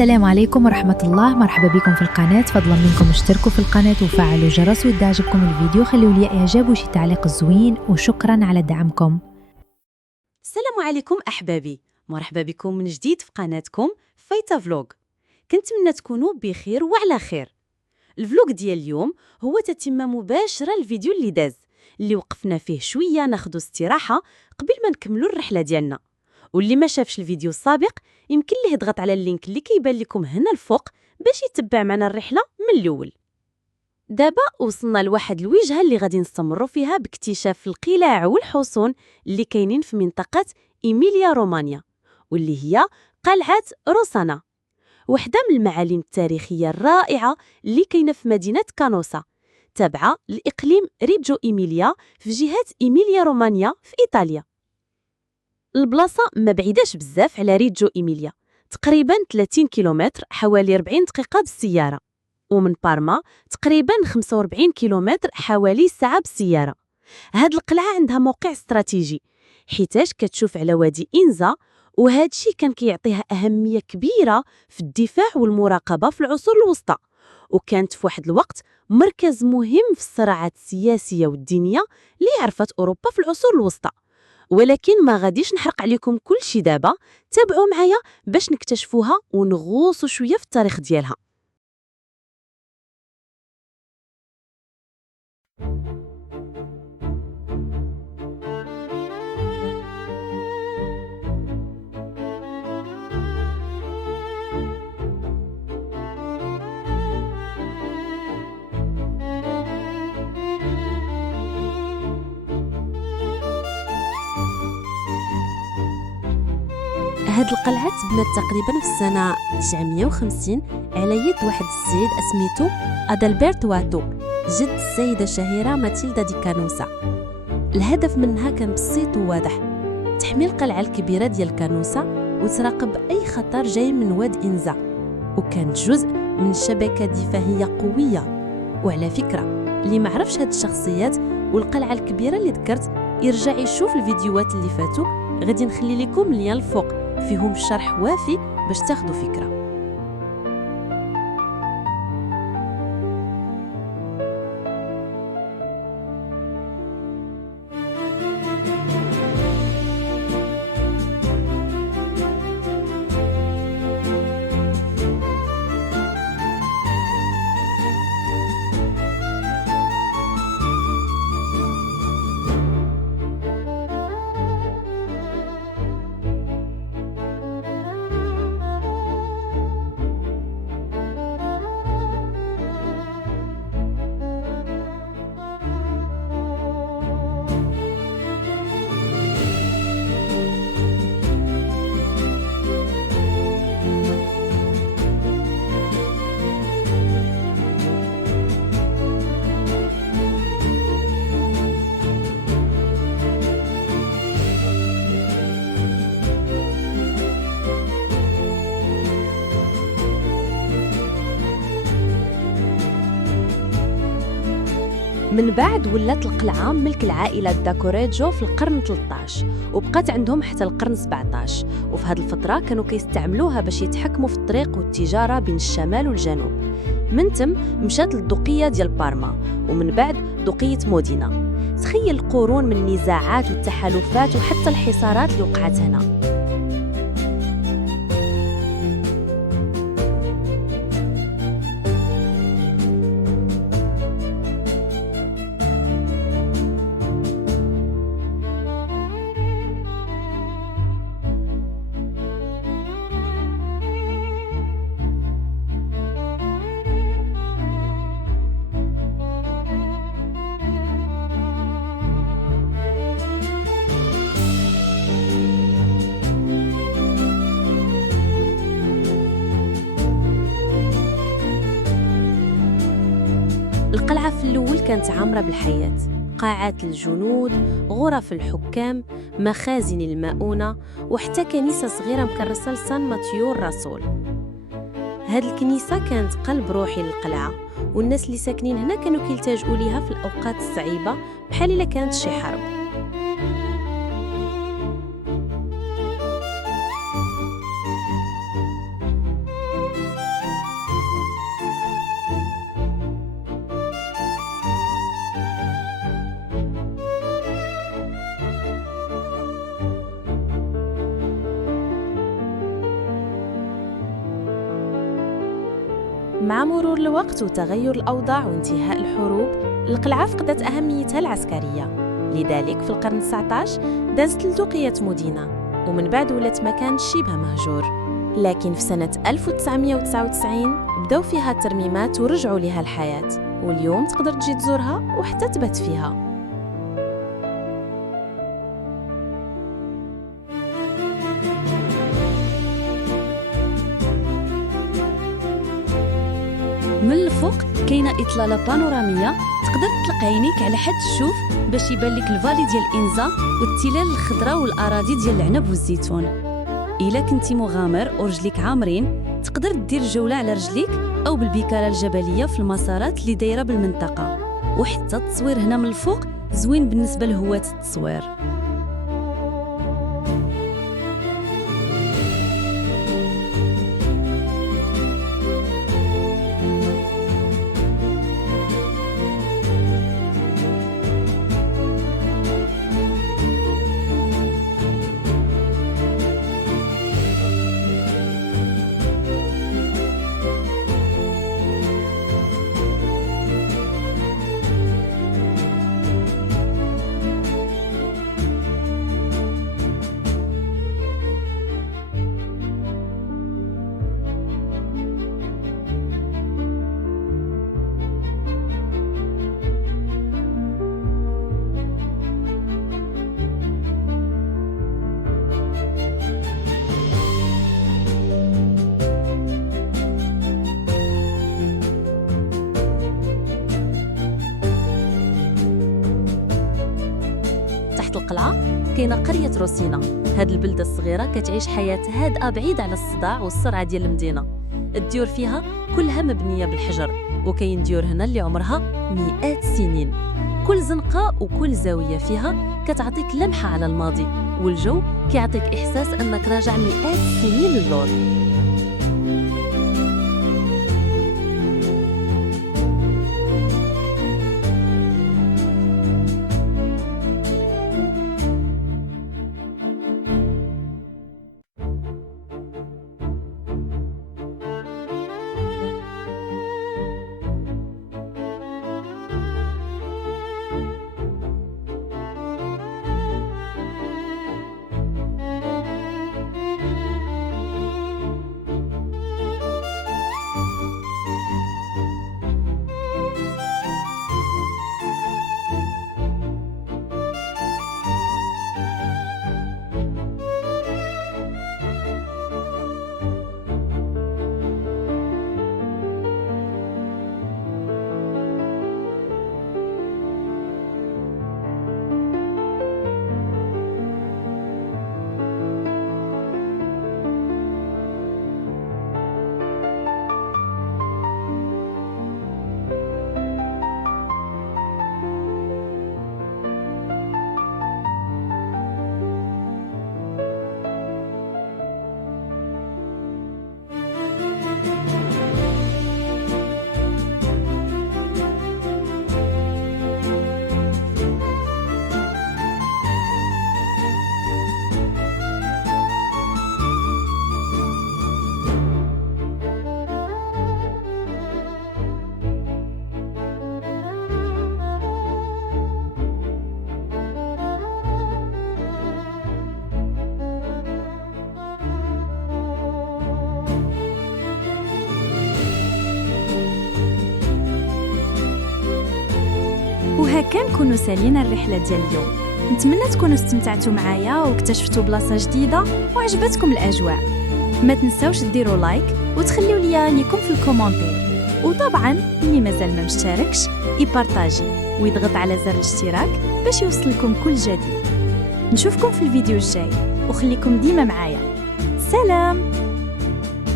السلام عليكم ورحمة الله. مرحبا بكم في القناة. فضلا منكم اشتركوا في القناة وفعلوا الجرس، وإذا عجبكم الفيديو خلوا لي إعجاب وشي تعليق زوين، وشكرا على دعمكم. السلام عليكم أحبابي، مرحبا بكم من جديد في قناتكم فايتا فلوغ. كنتمنى تكونوا بخير وعلى خير. الفلوغ ديال اليوم هو تتمة مباشرة الفيديو اللي داز، اللي وقفنا فيه شوية ناخدو استراحة قبل ما نكملوا الرحلة ديالنا. واللي ما شافش الفيديو السابق يمكن له يضغط على اللينك اللي كيبان لكم هنا الفوق باش يتبع معنا الرحلة من الأول. دابا وصلنا لواحد الوجهة اللي غادي نستمروا فيها باكتشاف القلاع والحصون اللي كاينين في منطقة إيميليا رومانيا، واللي هي قلعة روسانا، وحدة من المعالم التاريخية الرائعة اللي كاينة في مدينة كانوسا، تابعة لإقليم ريجو إيميليا في جهة إيميليا رومانيا في إيطاليا. البلاصة ما بعيداش بزاف على ريجو إيميليا، تقريبا 30 كيلومتر، حوالي 40 دقيقة بالسيارة، ومن بارما تقريبا 45 كيلومتر، حوالي ساعة بالسيارة. هاد القلعة عندها موقع استراتيجي حيتاش كتشوف على وادي إنزا، وهاد الشيء كان كيعطيها أهمية كبيرة في الدفاع والمراقبة في العصور الوسطى، وكانت في واحد الوقت مركز مهم في الصراعات السياسية والدينية اللي عرفت أوروبا في العصور الوسطى. ولكن ما غاديش نحرق عليكم كل شيء دابا، تابعوا معايا باش نكتشفوها ونغوصوا شوية في التاريخ ديالها. هاد القلعة تبنت تقريبا في السنة 950 على يد واحد السيد اسميتو أدالبرت واتو، جد السيدة الشهيرة ماتيلدا دي كانوسا. الهدف منها كان بسيط وواضح، تحمي القلعة الكبيرة ديال كانوسا وتراقب أي خطر جاي من واد إنزا، وكانت جزء من شبكة دفاعية قوية. وعلى فكرة، اللي ما عرفش هاد الشخصيات والقلعة الكبيرة اللي ذكرت يرجع يشوف الفيديوهات اللي فاتوا، غادي نخلي لكم ليا الفوق فيهم شرح وافي باش تاخدوا فكرة. من بعد ولات القلعة ملك العائلة داكوريجو في القرن 13، وبقات عندهم حتى القرن 17، وفي هذه الفترة كانوا كيستعملوها باش يتحكموا في الطريق والتجارة بين الشمال والجنوب. من تم مشات للدقية ديال بارما، ومن بعد دقية مودينا. تخيل قرون من النزاعات والتحالفات وحتى الحصارات اللي وقعت هنا. القلعة في الأول كانت عامرة بالحياة، قاعات الجنود، غرف الحكام، مخازن المؤونة، وحتى كنيسة صغيرة مكرسة لسان ماتيو الرسول. هاد الكنيسة كانت قلب روحي للقلعة، والناس اللي ساكنين هنا كانوا كيلتجؤوا ليها في الأوقات الصعيبة بحال إلا كانت شي حرب. مع مرور الوقت وتغير الأوضاع وانتهاء الحروب، القلعة فقدت أهميتها العسكرية. لذلك في القرن 19 دازت لتقية مدينة، ومن بعد ولات مكان شبه مهجور. لكن في سنة 1999 بداو فيها الترميمات ورجعوا لها الحياة، واليوم تقدر تجي تزورها وحتى تبات فيها. من الفوق كاينه اطلاله بانوراميه تقدر تطلق عينيك على حد الشوف باش يبان لك الفالي ديال انزا والتلال الخضراء والاراضي ديال العنب والزيتون. الا كنتي مغامر ورجليك عامرين تقدر دير جوله على رجليك او بالبيكاره الجبليه في المسارات اللي دايره بالمنطقه. وحتى التصوير هنا من الفوق زوين بالنسبه لهواة التصوير. تحت القلعة كاينه قرية روسينا. هاد البلدة الصغيرة كتعيش حياة هادئة بعيدة على الصداع والسرعة ديال المدينة. الديور فيها كلها مبنية بالحجر، وكاين ديور هنا اللي عمرها مئات السنين. كل زنقة وكل زاوية فيها كتعطيك لمحة على الماضي، والجو كيعطيك إحساس أنك راجع مئات السنين للور. وهكا نكونوا سالينا الرحله ديال اليوم. نتمنى تكونوا استمتعتوا معايا واكتشفتوا بلاصه جديده وعجبتكم الاجواء. ما تنساوش ديروا لايك وتخليوا لي رايكم في الكومونتير، وطبعا اللي مازال ما مشتركش يبارطاجي ويضغط على زر الاشتراك باش يوصلكم كل جديد. نشوفكم في الفيديو الجاي، وخليكم ديما معايا. سلام.